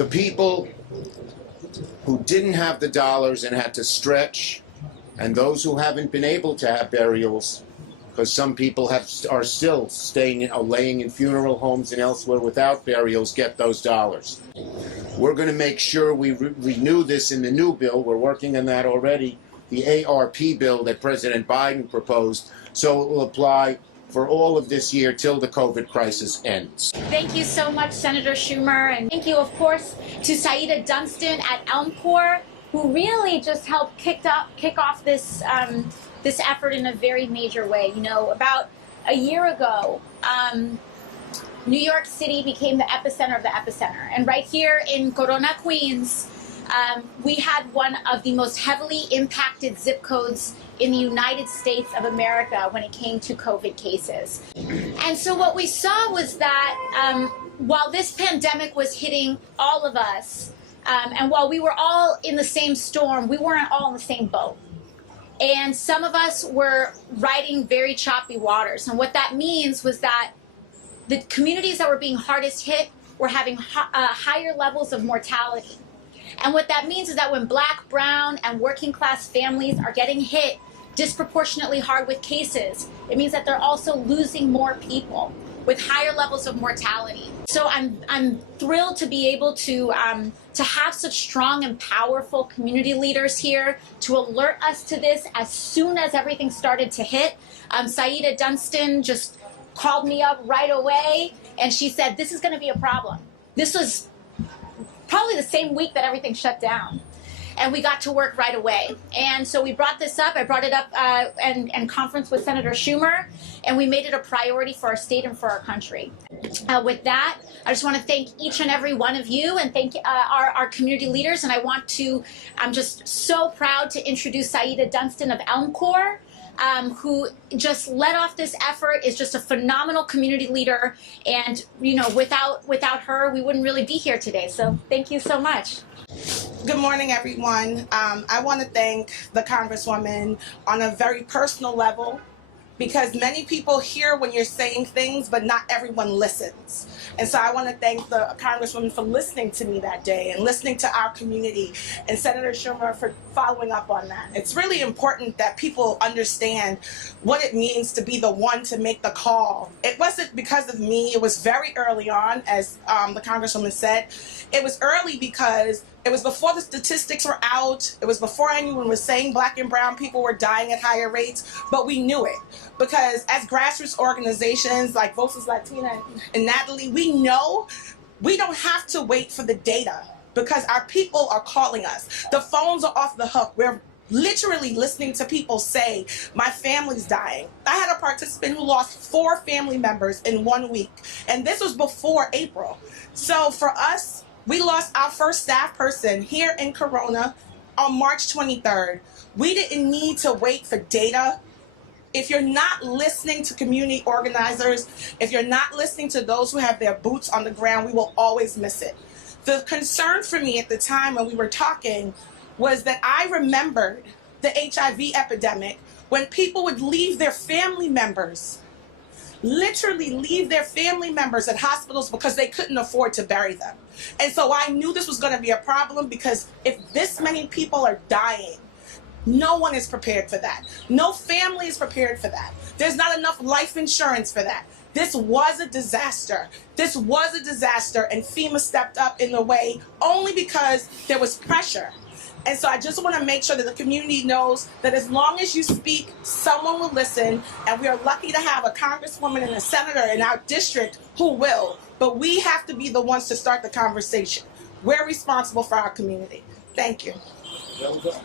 The people who didn't have the dollars and had to stretch, and those who haven't been able to have burials, because some people are still laying in funeral homes and elsewhere without burials, get those dollars. We're going to make sure we renew this in the new bill. We're working on that already, the ARP bill that President Biden proposed, so it will apply for all of this year till the COVID crisis ends. Thank you so much, Senator Schumer, and thank you, of course, to Saida Dunstan at Elmcor, who really just helped kick off this this effort in a very major way. You know, about a year ago, New York City became the epicenter of the epicenter, and right here in Corona, Queens, we had one of the most heavily impacted zip codes in the United States of America when it came to COVID cases. And so what we saw was that while this pandemic was hitting all of us, and while we were all in the same storm, we weren't all in the same boat. And some of us were riding very choppy waters. And what that means was that the communities that were being hardest hit were having higher levels of mortality. And what that means is that when Black, brown, and working class families are getting hit disproportionately hard with cases, it means that they're also losing more people with higher levels of mortality. So I'm thrilled to be able to have such strong and powerful community leaders here to alert us to this as soon as everything started to hit. Saida Dunstan just called me up right away, and she said, this is going to be a problem. This was probably the same week that everything shut down. And we got to work right away. And so we brought this up. I brought it up and conference with Senator Schumer, and we made it a priority for our state and for our country. With that, I just want to thank each and every one of you and thank our community leaders. And I'm just so proud to introduce Saida Dunstan of Elmcor, who just led off this effort, is just a phenomenal community leader. And, you know, without her, we wouldn't really be here today. So thank you so much. Good morning, everyone. I want to thank the Congresswoman on a very personal level, because many people hear when you're saying things, but not everyone listens. And so I want to thank the Congresswoman for listening to me that day and listening to our community, and Senator Schumer for following up on that. It's really important that people understand what it means to be the one to make the call. It wasn't because of me. It was very early on, as the Congresswoman said. It was early because it was before the statistics were out. It was before anyone was saying Black and brown people were dying at higher rates, but we knew it. Because as grassroots organizations like Voces Latina and Natalie, we know we don't have to wait for the data, because our people are calling us. The phones are off the hook. We're literally listening to people say, my family's dying. I had a participant who lost 4 family members in 1 week, and this was before April. So for us, we lost our first staff person here in Corona on March 23rd. We didn't need to wait for data. If you're not listening to community organizers, if you're not listening to those who have their boots on the ground, we will always miss it. The concern for me at the time when we were talking was that I remembered the HIV epidemic, when people would leave their family members, literally leave their family members at hospitals because they couldn't afford to bury them. And so I knew this was going to be a problem, because if this many people are dying, no one is prepared for that. No family is prepared for that. There's not enough life insurance for that. This was a disaster. This was a disaster, and FEMA stepped up in the way only because there was pressure. And so I just want to make sure that the community knows that as long as you speak, someone will listen, and we are lucky to have a congresswoman and a senator in our district who will. But we have to be the ones to start the conversation. We're responsible for our community. Thank you. Well done.